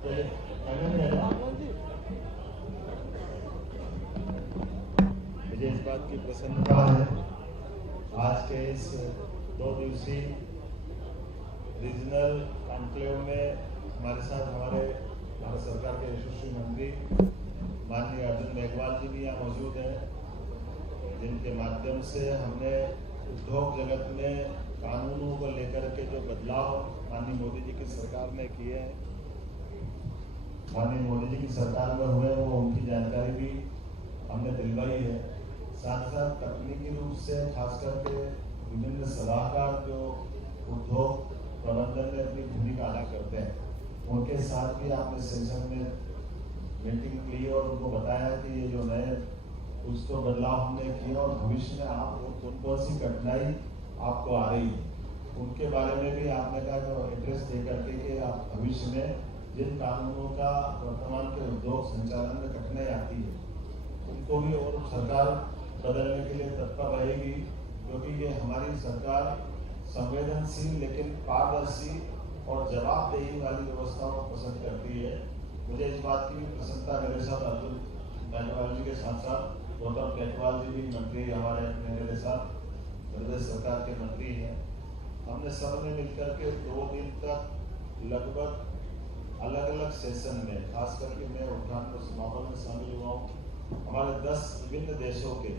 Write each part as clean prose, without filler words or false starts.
मुझे इस बात की प्रसन्नता है आज के इस 2 दिवसीय रीजनल कॉन्क्लेव में हमारे साथ हमारे भारत सरकार के यशस्वी मंत्री माननीय अर्जुन मेघवाल जी भी यहाँ मौजूद हैं, जिनके माध्यम से हमने उद्योग जगत में कानूनों को लेकर के जो बदलाव माननीय मोदी जी की सरकार ने किए हैं, माननीय मोदी जी की सरकार में हुए, वो उनकी जानकारी भी हमने दिलवाई है। साथ साथ तकनीकी रूप से खास करके विभिन्न सलाहकार जो उद्योग प्रबंधन में अपनी भूमिका अदा करते हैं, उनके साथ भी आपने सेशन में मीटिंग ली और उनको बताया कि ये जो नए कुछ तो बदलाव हमने किए और भविष्य में आप कौन कौन सी कठिनाई आपको आ रही है, उनके बारे में भी आपने कहा जो एड्रेस दे करके कि आप भविष्य में जिन कानूनों का वर्तमान के उद्योग संचालन में कठिनाई आती है, उनको भी और सरकार बदलने के लिए तत्पर रहेगी, क्योंकि ये हमारी सरकार संवेदनशील लेकिन पारदर्शी और जवाबदेही वाली व्यवस्थाओं को पसंद करती है। मुझे इस बात की भी प्रसन्नता, मेरे साथ अर्जुन मेघवाल जी के साथ साथ गौतम केटवाल जी भी मंत्री हमारे मेरे साथ प्रदेश सरकार के मंत्री हैं। हमने सब ने मिलकर के 2 दिन तक लगभग अलग अलग सेशन में, खास करके मैं उद्घाटन और समापन में शामिल हुआ हूँ, हमारे 10 विभिन्न देशों के,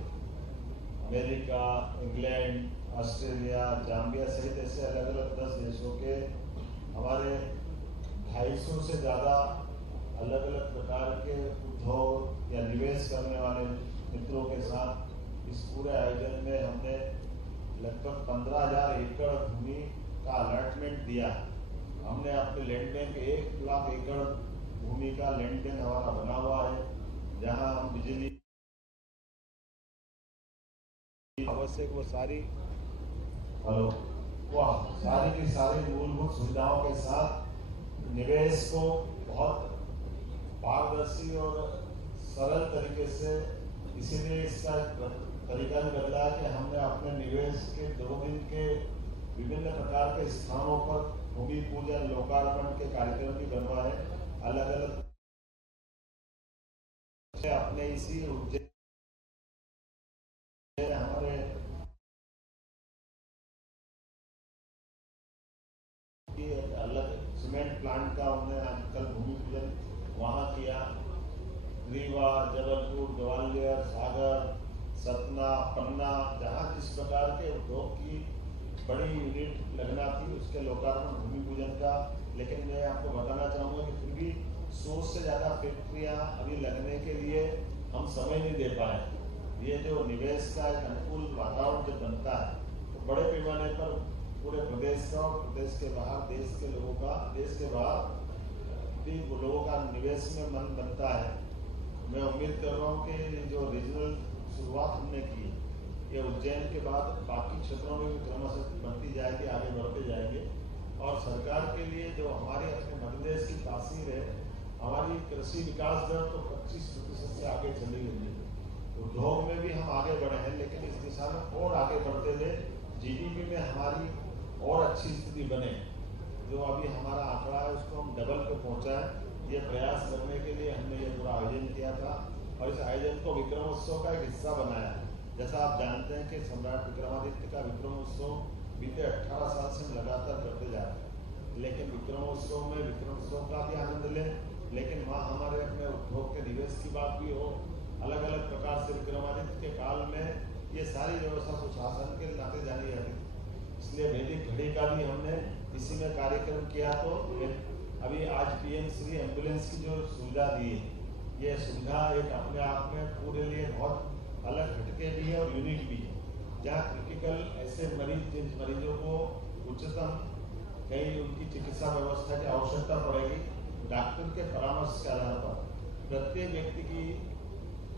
अमेरिका, इंग्लैंड, ऑस्ट्रेलिया, जाम्बिया सहित ऐसे अलग अलग 10 देशों के हमारे 250 से ज़्यादा अलग अलग प्रकार के उद्योग या निवेश करने वाले मित्रों के साथ इस पूरे आयोजन में हमने लगभग 15,000 एकड़ भूमि का अलॉटमेंट दिया। हमने अपने लैंड बैंक 1 लाख एकड़ भूमि का लैंड बैंक हमारा बना हुआ है, जहां हम बिजली आवश्यक वो सारी की सारी मूलभूत सुविधाओं के साथ निवेश को बहुत पारदर्शी और सरल तरीके से, इसीलिए इसका तरीका भी बदला है कि हमने अपने निवेश के 2 दिन के विभिन्न प्रकार के स्थानों पर भूमि पूजन लोकार्पण के कार्यक्रम भी बनवाए, अलग अलग अपने इसी उज्जैन हमारे अलग सीमेंट प्लांट का हमने आजकल भूमि पूजन वहाँ किया। रीवा, जबलपुर, ग्वालियर, सागर, सतना, पन्ना, जहाँ जिस प्रकार के उद्योग की बड़ी यूनिट लगना थी उसके लोकार्पण भूमि पूजन का। लेकिन मैं आपको बताना चाहूँगा कि फिर भी 100 से ज़्यादा फैक्ट्रियाँ अभी लगने के लिए हम समय नहीं दे पाए। ये जो निवेश का एक अनुकूल वातावरण जब बनता है तो बड़े पैमाने पर पूरे प्रदेश का और प्रदेश के बाहर देश के लोगों का, देश के बाहर भी लोगों का निवेश में मन बनता है। मैं उम्मीद कर रहा हूँ कि जो रीजनल शुरुआत हमने की, ये उज्जैन के बाद बाकी क्षेत्रों में भी क्रमशः बनती जाएगी, आगे बढ़ते जाएंगे। और सरकार के लिए जो हमारे अपने मध्य प्रदेश की तासीर है, हमारी कृषि विकास दर तो 25% से आगे चली गई है। उद्योग में भी हम आगे बढ़े हैं, लेकिन इस दिशा में और आगे बढ़ते हुए जीडीपी में हमारी और अच्छी स्थिति बने। जो अभी हमारा आंकड़ा है उसको हम डबल पे पहुंचाएं, ये प्रयास करने के लिए हमने ये पूरा आयोजन किया था और इस आयोजन को विक्रमोत्सव का एक हिस्सा बनाया। जैसा आप जानते हैं कि सम्राट विक्रमादित्य का विक्रमोत्सव बीते 18 साल से हम लगातार करते जा रहे हैं, लेकिन विक्रमोत्सव में विक्रमोत्सव का भी आनंद लें, लेकिन वहाँ हमारे अपने उद्योग के निवेश की बात भी हो। अलग अलग प्रकार से विक्रमादित्य के काल में ये सारी व्यवस्था सुशासन के लाते जानी जाती, इसलिए वैदिक घड़ी का भी हमने इसी में कार्यक्रम किया। तो अभी आज पीएम श्री एम्बुलेंस की जो सुविधा दी है, ये सुविधा एक अपने आप में पूरे लिए बहुत अलग हटके भी है और यूनिक भी है, जहाँ क्रिटिकल ऐसे मरीज, जिन मरीजों को उच्चतम कहीं उनकी चिकित्सा व्यवस्था की आवश्यकता पड़ेगी, डॉक्टर के परामर्श के आधार पर प्रत्येक व्यक्ति की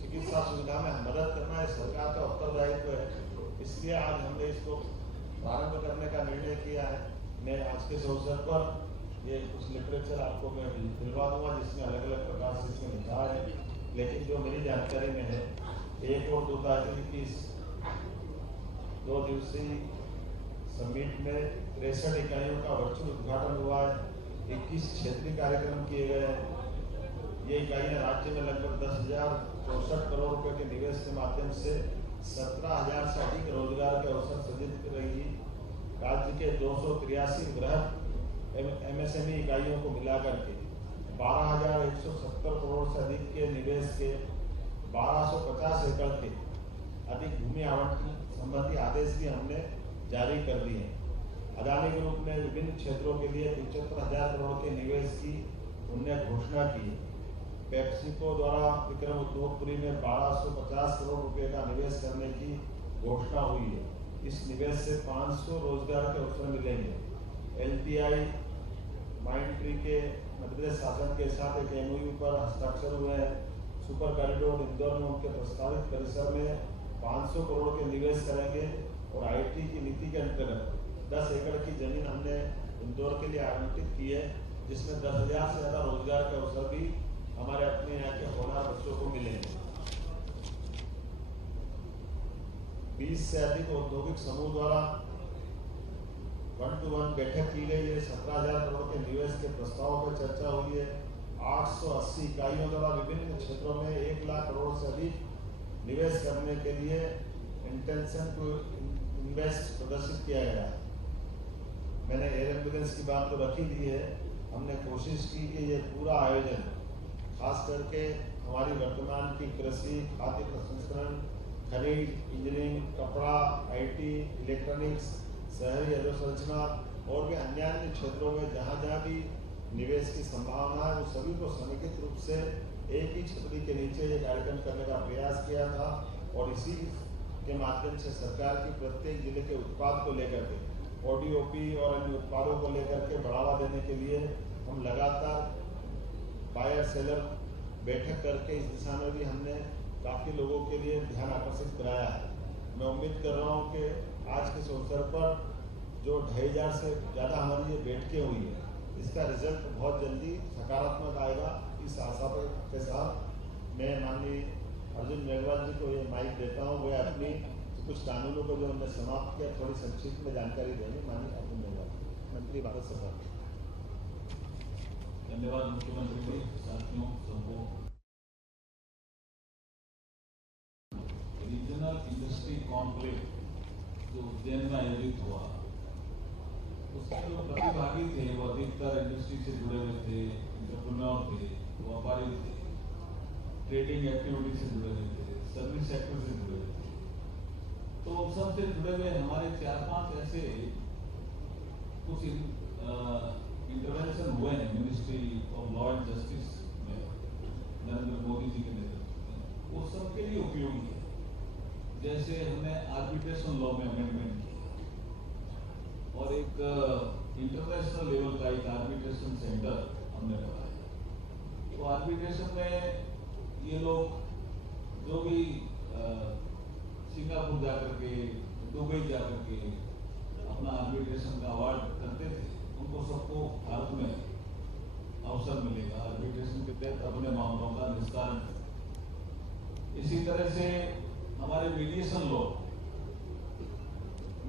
चिकित्सा सुविधा में मदद करना है सरकार का उत्तरदायित्व है। इसलिए आज हमने इसको प्रारंभ करने का निर्णय किया है। मैं आज के अवसर पर ये कुछ लिटरेचर आपको मैं दिलवा दूंगा, जिसमें अलग अलग प्रकार से इसमें लिखा है, लेकिन जो मेरी जानकारी में है, 1 और 2 तारीख की 2 दिवसीय समिट में 63 इकाइयों का वर्चुअल उद्घाटन हुआ है। 21 क्षेत्रीय कार्यक्रम किए गए। ये इकाइयाँ राज्य में लगभग 10,064 करोड़ रुपए के निवेश के माध्यम से 17,000 से अधिक रोजगार के अवसर सृजित कर रही। राज्य के 283 वृहद MSME इकाइयों को मिलाकर के 12,170 करोड़ से अधिक के निवेश के 1250 एकड़ के अधिक भूमि आवंटन संबंधी आदेश भी हमने जारी कर दिए हैं। अदानी ग्रुप ने विभिन्न क्षेत्रों के लिए 75,000 करोड़ के निवेश की उन्होंने घोषणा की। पेप्सिको द्वारा विक्रम उद्योगपुरी में 1250 करोड़ रुपए का निवेश करने की घोषणा हुई है। इस निवेश से 500 रोजगार के अवसर मिलेंगे। LTI माइंडट्री के मध्य प्रदेश शासन के साथ एक MOU पर हस्ताक्षर हुए हैं। सुपर कॉरिडोर इंदौर में उनके प्रस्तावित परिसर में 500 करोड़ के निवेश करेंगे और IT की नीति के अंतर्गत 10 एकड़ की जमीन हमने इंदौर के लिए आवंटित की है, जिसमें 10,000 से ज्यादा रोजगार के अवसर भी हमारे अपने यहाँ के होनहार बच्चों को मिलेंगे। 20 से अधिक औद्योगिक समूह द्वारा 1-to-1 बैठक की गई है। 17,000 करोड़ के निवेश के प्रस्ताव पर चर्चा हुई है। 880 इकाइयों द्वारा विभिन्न क्षेत्रों में 1 लाख करोड़ से अधिक निवेश करने के लिए इंटेंशन टू इन्वेस्ट प्रदर्शित किया गया है। मैंने एयर एम्बुलेंस की बात तो रखी दी है। हमने कोशिश की कि ये पूरा आयोजन खास करके हमारी वर्तमान की कृषि, खाद्य प्रसंस्करण, खनिज, इंजीनियरिंग, कपड़ा, IT, इलेक्ट्रॉनिक्स, शहरी अधोसंरचना और भी अन्य क्षेत्रों में जहाँ भी निवेश की संभावना है, वो सभी को समेकित रूप से एक ही छतरी के नीचे ये कार्यक्रम करने का प्रयास किया था। और इसी के माध्यम से सरकार की प्रत्येक जिले के उत्पाद को लेकर के ODOP और अन्य उत्पादों को लेकर के बढ़ावा देने के लिए हम लगातार बायर सेलर बैठक करके इस दिशा में भी हमने काफ़ी लोगों के लिए ध्यान आकर्षित कराया है। मैं उम्मीद कर रहा हूँ कि आज के इस अवसर पर जो 2,500 से ज़्यादा हमारी ये बैठकें हुई है, इसका रिजल्ट बहुत जल्दी सकारात्मक आएगा। इस आशा के साथ मैं माननीय अर्जुन मेघवाल जी को ये माइक देता हूँ। वे अपनी कुछ कानूनों को जो हमने समाप्त किया थोड़ी संक्षिप्त में जानकारी देंगे। माननीय अर्जुन मेघवाल, मंत्री भारत सरकार। धन्यवाद मुख्यमंत्री जी, साथियों सबको। रीजनल इंडस्ट्री कॉन्क्लेव जो उज्जैन में आयोजित हुआ, उसके जो प्रतिभागी थे वो अधिकतर इंडस्ट्री से जुड़े हुए थे, एंटरप्रेन्योर थे, व्यापारी थे, ट्रेडिंग एक्टिविटी से जुड़े हुए थे, सर्विस सेक्टर से जुड़े हुए थे। तो सबसे जुड़े हुए हमारे 4-5 ऐसे कुछ इंटरवेंशन हुए हैं ministry of law and justice में नरेंद्र मोदी जी के नेतृत्व में, वो सबके लिए उपयोगी है। जैसे हमने आर्बिट्रेशन लॉ में अमेंडमेंट की और एक इंटरनेशनल लेवल का एक आर्बिट्रेशन सेंटर हमने बनाया। तो आर्बिट्रेशन में ये लोग जो भी सिंगापुर जाकर के, दुबई जाकर के अपना आर्बिट्रेशन का अवार्ड करते थे, उनको सबको भारत में अवसर मिलेगा आर्बिट्रेशन के तहत अपने मामलों का निस्तारण। इसी तरह से हमारे मीडिएशन लॉ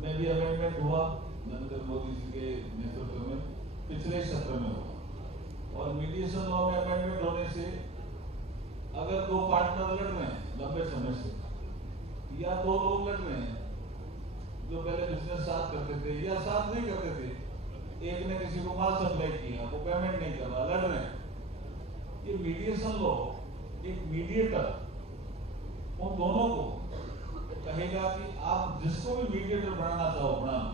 में भी अमेंडमेंट हुआ नरेंद्र मोदी जी के नेतृत्व में, पिछले सत्र में हुआ। और मीडिएशन लॉ में अमेंडमेंट होने से अगर 2 पार्टनर लड़ रहे हैं लंबे समय से, या 2 लोग लड़ रहे हैं जो पहले बिजनेस साथ करते थे या साथ नहीं करते थे, एक ने किसी को माल सप्लाई किया, वो पेमेंट नहीं कर रहा, लड़ रहे हैं, ये मीडिएशन लॉ एक मीडिएटर उन दोनों को कहेगा कि आप जिसको भी मीडिएटर बनाना चाहो बना लो।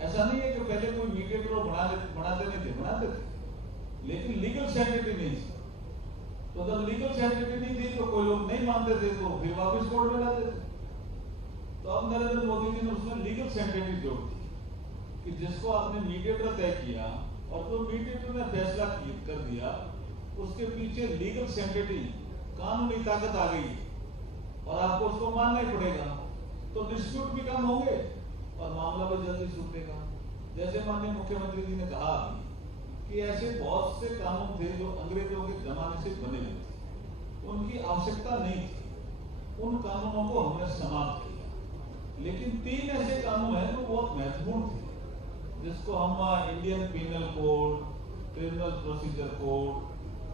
ऐसा नहीं है कि पहले कोई मीडिएटर बनाते नहीं थे, बनाते थे, लेकिन लीगल सेंटिटी नहीं थी। तो जब लीगल सेंटिटी नहीं थी तो कोई लोग नहीं मानते थे, तो फिर वापस कोर्ट में लाते थे। तो अब नरेंद्र मोदी जी ने उसमें लीगल सेंटिटी जोड़ दी कि जिसको आपने मीडिएटर तय किया और जो मीडिएटर ने फैसला कर दिया, उसके पीछे लीगल सेंटिटी, कानूनी ताकत आ गई और आपको उसको मानना ही पड़ेगा। तो डिस्प्यूट भी कम होंगे और मामला भी जल्दी छूटेगा। जैसे माननीय मुख्यमंत्री जी ने कहा कि ऐसे बहुत से कानून थे जो अंग्रेजों के जमाने से बने हुए थे, उनकी आवश्यकता नहीं थी, उन कानूनों को हमने समाप्त किया। लेकिन 3 ऐसे कानून हैं जो बहुत महत्वपूर्ण थे, जिसको हम Indian penal code, criminal procedure code,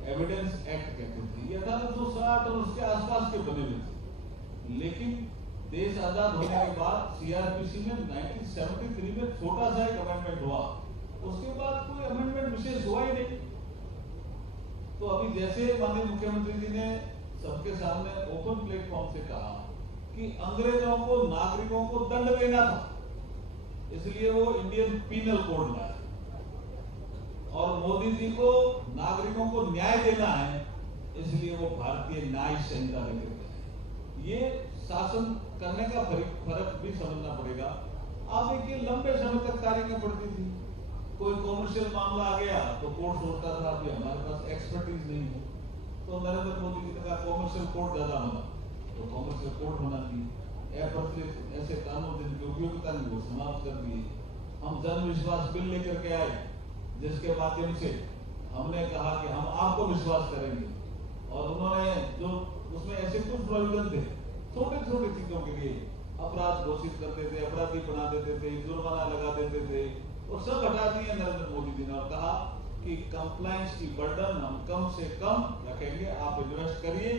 evidence act कहते थे, ये 1860 और उसके आसपास के बने हुए थे। लेकिन देश आजाद होने के बाद सीआरपीसी में 1973 में छोटा सा एक अमेंडमेंट हुआ, उसके बाद कोई अमेंडमेंट विशेष हुआ ही नहीं। तो अभी जैसे माननीय मुख्यमंत्री जी ने सबके सामने ओपन प्लेटफॉर्म से कहा कि अंग्रेजों को नागरिकों को दंड देना था, इसलिए वो इंडियन पिनल कोड लाए, और मोदी जी को नागरिकों को न्याय देना है, इसलिए वो भारतीय न्याय संहिता लेकर गए। ये शासन करने का फर्क भी समझना पड़ेगा। आप देखिए, लंबे समय तक तारीखें पड़ती थी, कोई कॉमर्शियल मामला आ गया तो कोर्ट सोचता था कि हमारे पास एक्सपर्टीज नहीं है, तो नरेंद्र मोदी जी ने कहा कॉमर्शियल कोर्ट ज्यादा होना, तो कॉमर्शियल कोर्ट होना चाहिए। अप्रचलित ऐसे कानून जिनकी उपयोगिता नहीं वो समाप्त कर दिए। हम जन विश्वास बिल लेकर के आए, जिसके माध्यम से हमने कहा कि हम आपको विश्वास करेंगे, और उन्होंने जो उसमें ऐसे कुछ प्रोविजन थे छोटे छोटे चीजों के लिए, अपराध घोषित करते थे, अपराधी बना देते थे, जुर्माना लगा देते थे, वो सब हटा दिए नरेंद्र मोदी जी ने और कहा कि कंप्लायंस की बर्डन हम कम से कम रखेंगे, आप इन्वेस्ट करिए,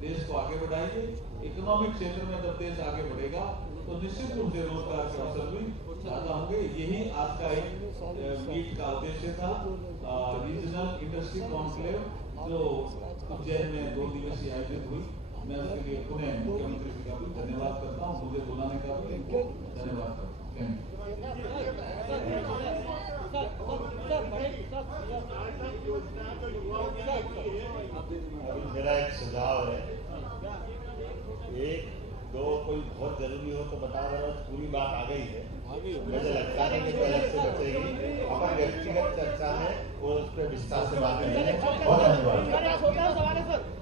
देश को आगे बढ़ाइए। इकोनॉमिक क्षेत्र में जब देश आगे बढ़ेगा तो निश्चित रूप से रोजगार के अवसर भी ज्यादा होंगे। यही आज का एक मीट का उद्देश्य था, रीजनल इंडस्ट्री कॉन्क्लेव जो उज्जैन में 2 दिवसीय आयोजित हुई। मैं उसके लिए पुनः मुख्यमंत्री जी का भी धन्यवाद करता हूँ, मुझे बुलाने का भी धन्यवाद करता हूँ। अभी मेरा एक सुझाव है, 1, 2 कोई बहुत जरूरी हो तो बता रहा हूँ, पूरी बात आ गई है, मुझे लगता है कि कोई अलग से बचेगी। अपन व्यक्तिगत चर्चा में वो उस पर विस्तार से बात करेंगे। बहुत धन्यवाद।